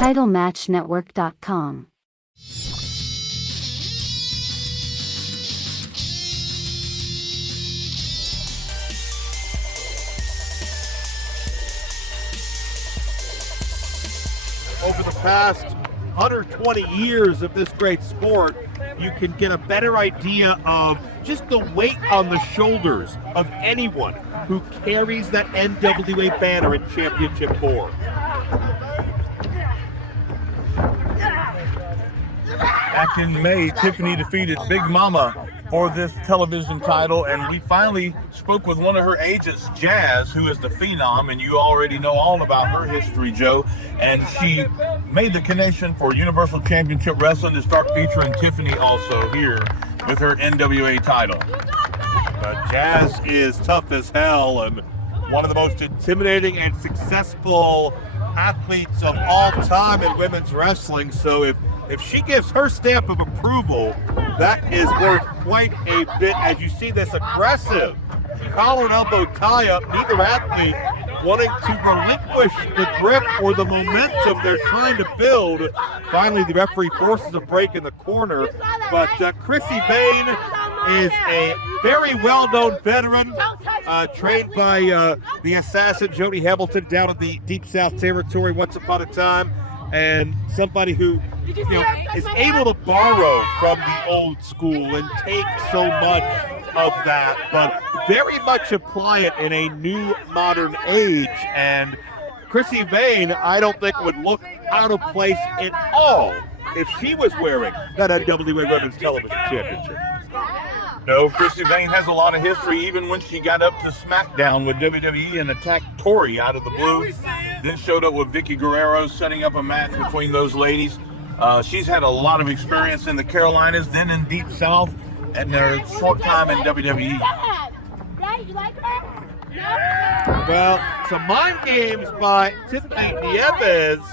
TitleMatchNetwork.com. Over the past 120 years of this great sport, you can get a better idea of just the weight on the shoulders of anyone who carries that NWA banner in championship form. Back in May, Tiffany defeated Big Mama for this television title, and we finally spoke with one of her agents, Jazz, who is the Phenom, and you already know all about her history, Joe, and she made the connection for Universal Championship Wrestling to start featuring Tiffany also here with her NWA title. Jazz is tough as hell and one of the most intimidating and successful athletes of all time in women's wrestling, so if she gives her stamp of approval, that is worth quite a bit. As you see this aggressive collar and elbow tie-up, neither athlete wanting to relinquish the grip or the momentum they're trying to build. Finally, the referee forces a break in the corner, but Chrissy Bane is a very well-known veteran, trained by the assassin Jody Hamilton down in the Deep South Territory once upon a time, and somebody who is able to borrow from the old school and take so much of that, but very much apply it in a new modern age. And Chrissy Vaine, I don't think would look out of place at all if she was wearing that NWA Women's Television Championship. No, Chrissy Bane has a lot of history, even when she got up to SmackDown with WWE and attacked Tori out of the blue. Then showed up with Vicky Guerrero, setting up a match between those ladies. She's had a lot of experience in the Carolinas, then in Deep South, and their short time in WWE. Well, some mind games by Tiffany Nieves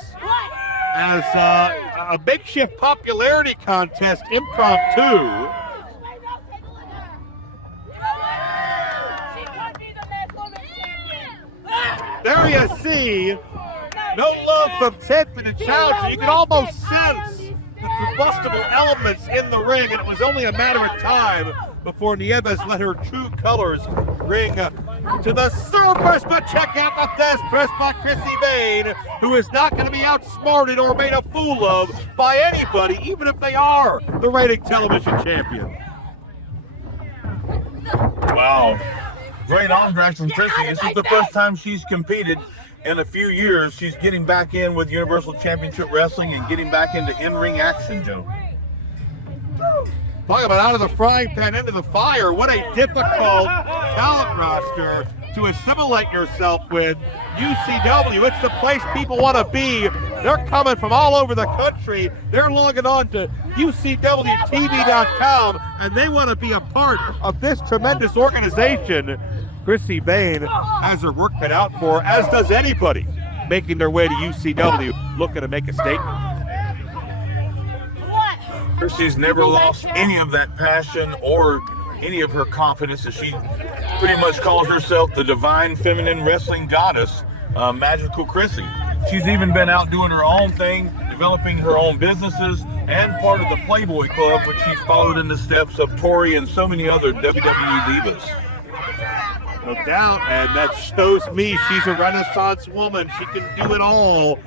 as a makeshift popularity contest impromptu. There you see, no love from Tiffany Challenge. You can almost sense the combustible elements in the ring, and it was only a matter of time before Nieves let her true colors ring to the surface. But check out the best press by Chrissy Bane, who is not going to be outsmarted or made a fool of by anybody, even if they are the reigning television champion. Wow. Great arm drag from Chrissy. This is the first time she's competed in a few years. She's getting back in with Universal Championship Wrestling and getting back into in-ring action, Joe. Talking about out of the frying pan into the fire. What a difficult talent roster to assimilate yourself with. UCW, it's the place people want to be. They're coming from all over the country. They're logging on to UCWTV.com, and they want to be a part of this tremendous organization. Chrissy Bane has her work cut out for her, as does anybody making their way to UCW looking to make a statement. Chrissy's never lost any of that passion or any of her confidence, as she pretty much calls herself the divine feminine wrestling goddess, Magical Chrissy. She's even been out doing her own thing, developing her own businesses, and part of the Playboy Club, which she's followed in the steps of Tori and so many other WWE divas. No doubt, and that shows me she's a Renaissance woman. She can do it all.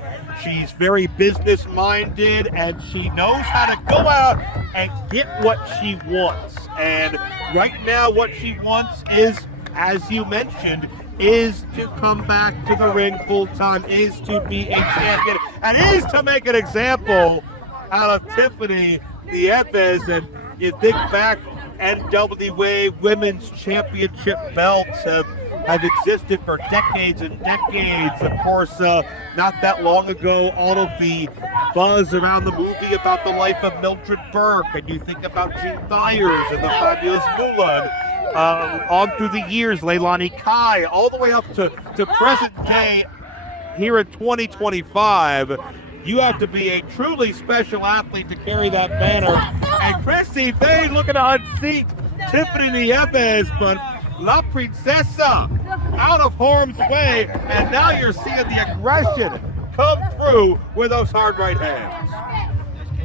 She's very business-minded, and she knows how to go out and get what she wants. And right now, what she wants is, as you mentioned, is to come back to the ring full-time, is to be a champion, and is to make an example out of Tiffany Nieves. And you think back, NWA Women's Championship belts have existed for decades and decades. Of course, not that long ago, all of the buzz around the movie about the life of Mildred Burke, and you think about Gene Byers and the Fabulous Moolah, on through the years, Leilani Kai, all the way up to present day here in 2025. You have to be a truly special athlete to carry that banner. And Chrissy Bane looking to unseat Tiffany Nieves, but La Princesa out of harm's way. And now you're seeing the aggression come through with those hard right hands.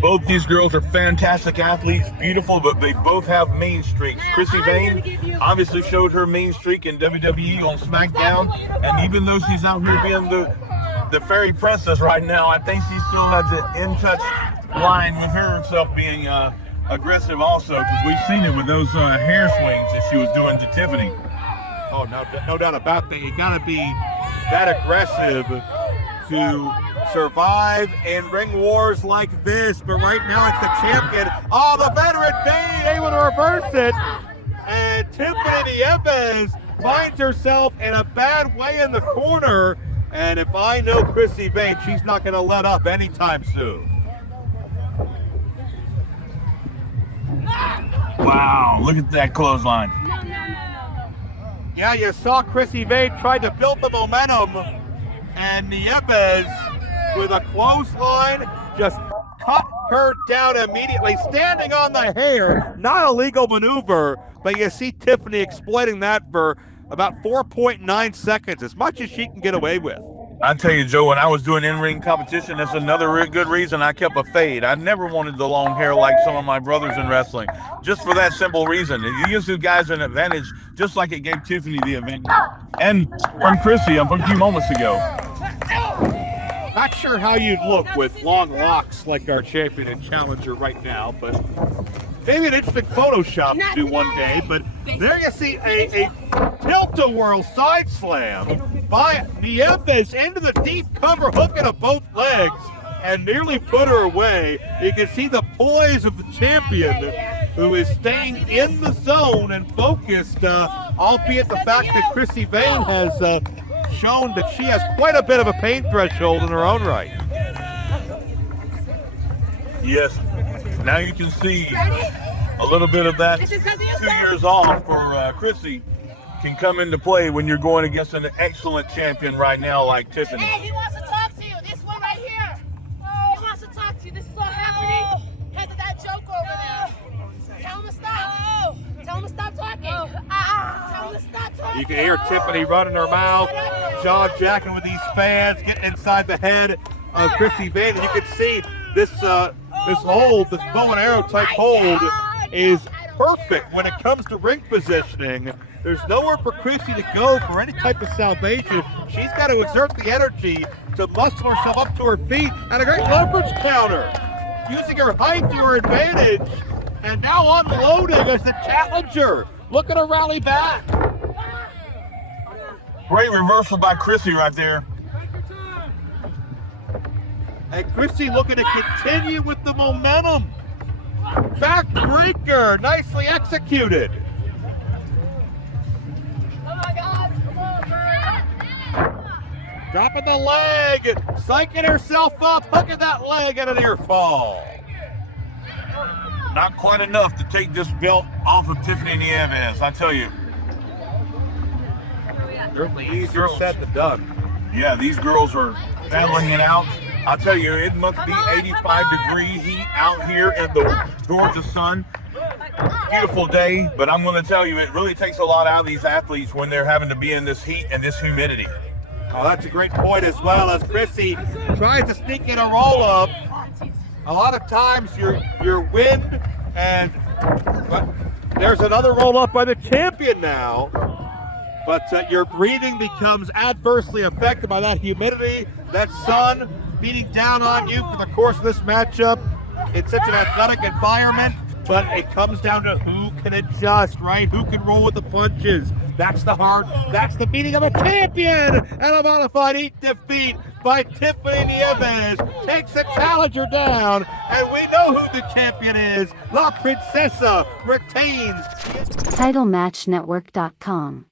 Both these girls are fantastic athletes, beautiful, but they both have mean streaks. Chrissy Bane obviously showed her mean streak in WWE on SmackDown, and even though she's out here being the fairy princess right now, I think she still has an in-touch line with herself being aggressive also, because we've seen it with those hair swings that she was doing to Tiffany. Oh, no doubt about that. You got to be that aggressive to survive in ring wars like this. But right now it's the champion. Oh, the veteran Bane able to reverse it. And Tiffany Nieves finds herself in a bad way in the corner. And if I know Chrissy Bane, she's not going to let up anytime soon. Wow, look at that clothesline. Yeah, you saw Chrissy Bane try to build the momentum, and Nieves, with a clothesline, just cut her down immediately, standing on the hair. Not a legal maneuver, but you see Tiffany exploiting that for about 4.9 seconds, as much as she can get away with. I tell you, Joe, when I was doing in-ring competition, that's another good reason I kept a fade. I never wanted the long hair like some of my brothers in wrestling, just for that simple reason. It gives you guys an advantage, just like it gave Tiffany the advantage. And from Chrissy a few moments ago. Not sure how you'd look with long locks like our champion and challenger right now, but maybe an interesting Photoshop to do one day. But there you see a tilt-a-whirl side slam by Nieves into the deep cover hook into both legs and nearly put her away. You can see the poise of the champion, who is staying in the zone and focused, albeit the fact that Chrissy Bane has shown that she has quite a bit of a pain threshold in her own right. Yes, now you can see a little bit of that 2 years off for Chrissy can come into play when you're going against an excellent champion right now like Tiffany. Hey, he wants to talk to you. This one right here. He wants to talk to you. This is all happening because of that joke over there. Tell him to stop. Tell him to stop talking. Tell him to stop talking. You can hear Tiffany running her mouth, jaw jacking with these fans, getting inside the head of Chrissy Bane. And you can see this hold, this bow and arrow type hold, is perfect when it comes to ring positioning. There's nowhere for Chrissy to go for any type of salvation. She's got to exert the energy to muscle herself up to her feet, and a great leverage counter, using her height to her advantage, and now unloading as the challenger. Look at her rally back. Great reversal by Chrissy right there. And Chrissy looking to continue with the momentum. Backbreaker, nicely executed. Dropping the leg, psyching herself up, hooking that leg at a near fall. Not quite enough to take this belt off of Tiffany Nieves, I tell you. Certainly easier said than done. Yeah, these girls are battling it out. I'll tell you, it must be 85-degree heat out here in the Georgia sun. Beautiful day, but I'm going to tell you, it really takes a lot out of these athletes when they're having to be in this heat and this humidity. Oh, that's a great point, as well as Chrissy tries to sneak in a roll-up. A lot of times you're wind, and there's another roll-up by the champion now. But your breathing becomes adversely affected by that humidity, that sun beating down on you for the course of this matchup. It's such an athletic environment, but it comes down to who can adjust, right? Who can roll with the punches. That's the beating of a champion, and a modified heat defeat by Tiffany Nieves takes the challenger down, and we know who the champion is. La Princesa retains. TitleMatchNetwork.com